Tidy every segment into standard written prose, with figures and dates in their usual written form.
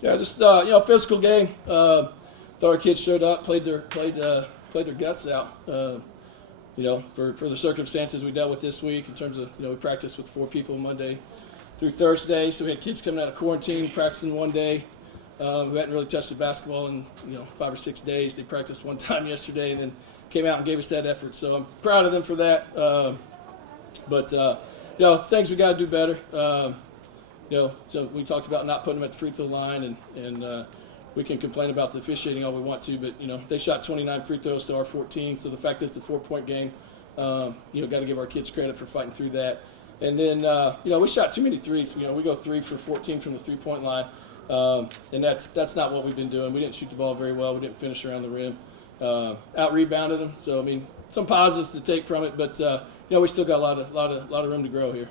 Yeah, just physical game. Thought our kids showed up, played their guts out. For the circumstances we dealt with this week in terms of we practiced with 4 people Monday through Thursday, so we had kids coming out of quarantine practicing one day who hadn't really touched the basketball in 5 or 6 days. They practiced one time yesterday and then came out and gave us that effort. So I'm proud of them for that. It's things we got to do better. So we talked about not putting them at the free throw line, and we can complain about the officiating all we want to, but they shot 29 free throws to our 14. So the fact that it's a 4-point game, got to give our kids credit for fighting through that. And then we shot too many threes. We go 3 for 14 from the 3-point line, and that's not what we've been doing. We didn't shoot the ball very well. We didn't finish around the rim. Out rebounded them. So some positives to take from it, but we still got a lot of room to grow here.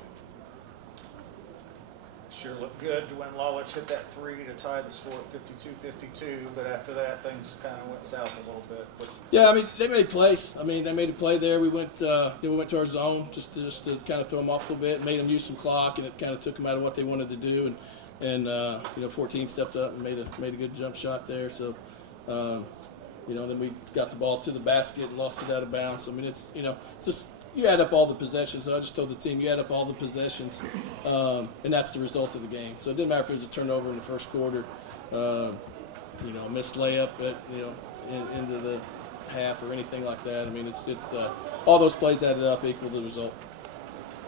Sure looked good when Lalich hit that three to tie the score at 52-52, but after that things kind of went south a little bit. But yeah, they made plays. They made a play there. We went to our zone just to kind of throw them off a little bit, made them use some clock, and it kind of took them out of what they wanted to do. And 14 stepped up and made a good jump shot there. So, then we got the ball to the basket and lost it out of bounds. It's just. You add up all the possessions. So I just told the team, you add up all the possessions, and that's the result of the game. So it didn't matter if it was a turnover in the first quarter, missed layup into the half or anything like that. It's all those plays added up equal the result.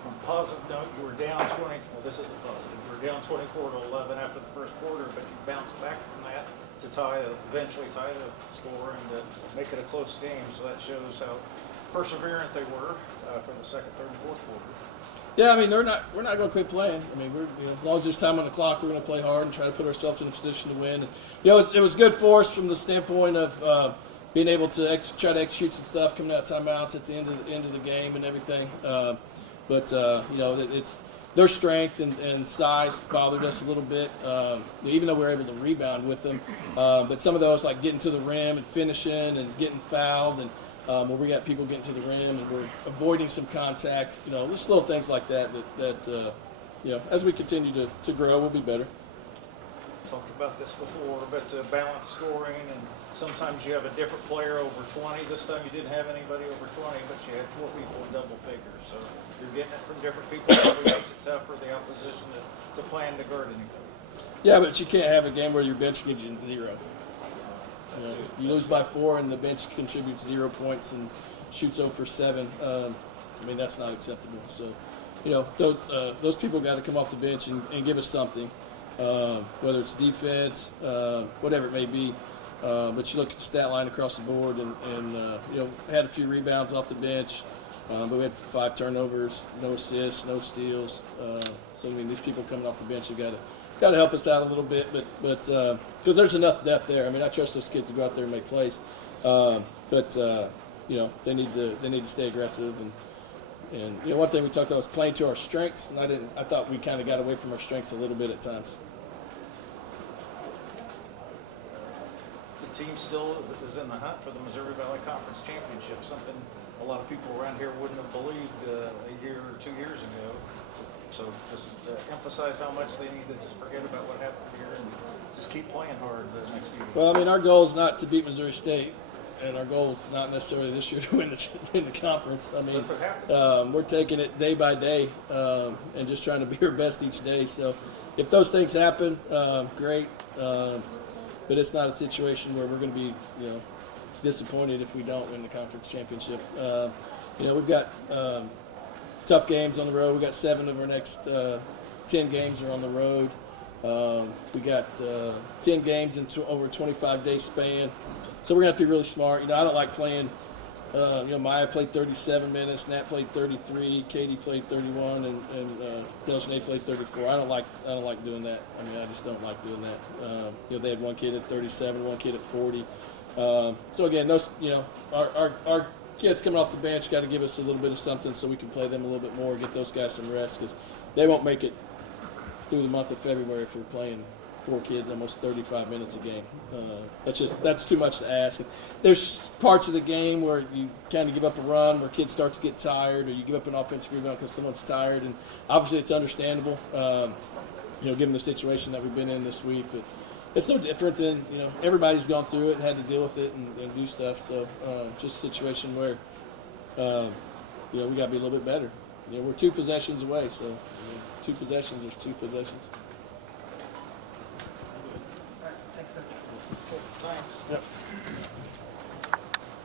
on a positive note, you were down 20. Well, this isn't positive. You were down 24-11 after the first quarter, but you bounced back from that to eventually tie the score and to make it a close game. So that shows how perseverant they were for the second, third, and fourth quarter. Yeah, we're not going to quit playing. As long as there's time on the clock, we're going to play hard and try to put ourselves in a position to win. And, it was good for us from the standpoint of being able to try to execute some stuff, coming out of timeouts at the end of the game and everything. It's their strength and size bothered us a little bit, even though we were able to rebound with them. But some of those, like getting to the rim and finishing and getting fouled, and where we got people getting to the rim and we're avoiding some contact, just little things like that as we continue to grow, we'll be better. Talked about this before, but balanced scoring, and sometimes you have a different player over 20. This time you didn't have anybody over 20, but you had 4 people in double figures. So you're getting it from different people. Probably makes it tough for the opposition to plan to guard anybody. Yeah, but you can't have a game where your bench gives you 0. You lose by 4 and the bench contributes 0 points and shoots 0 for 7. That's not acceptable. So, those people got to come off the bench and give us something, whether it's defense, whatever it may be. But you look at the stat line across the board and had a few rebounds off the bench, but we had 5 turnovers, no assists, no steals. These people coming off the bench have got to help us out a little bit, but because there's enough depth there. I trust those kids to go out there and make plays, they need to stay aggressive. And one thing we talked about was playing to our strengths, and I thought we kind of got away from our strengths a little bit at times. The team still is in the hunt for the Missouri Valley Conference Championship, something a lot of people around here wouldn't have believed a year or 2 years ago. So just emphasize how much they need to just forget about what happened here and just keep playing hard the next few years. Well, our goal is not to beat Missouri State, and our goal is not necessarily this year to win the conference. We're taking it day by day and just trying to be our best each day. So if those things happen, great. But it's not a situation where we're going to be, disappointed if we don't win the conference championship. We've got tough games on the road. We got 7 of our next 10 games are on the road. We got 10 games in over a 25-day span. So we're going to have to be really smart. I don't like playing. Maya played 37 minutes, Nat played 33, Katie played 31, and Delshane played 34. I don't like doing that. I just don't like doing that. They had one kid at 37, one kid at 40. So again, those our kids coming off the bench got to give us a little bit of something so we can play them a little bit more, get those guys some rest, because they won't make it through the month of February if we're playing 4 kids almost 35 minutes a game. That's too much to ask. There's parts of the game where you kind of give up a run, where kids start to get tired, or you give up an offensive rebound because someone's tired, and obviously it's understandable, given the situation that we've been in this week. But it's no different than, you know, everybody's gone through it and had to deal with it and do stuff. So just a situation where, you know, we got to be a little bit better. You know, we're 2 possessions away, so 2 possessions, there's 2 possessions. All right, thanks, Coach. Thanks. Yep.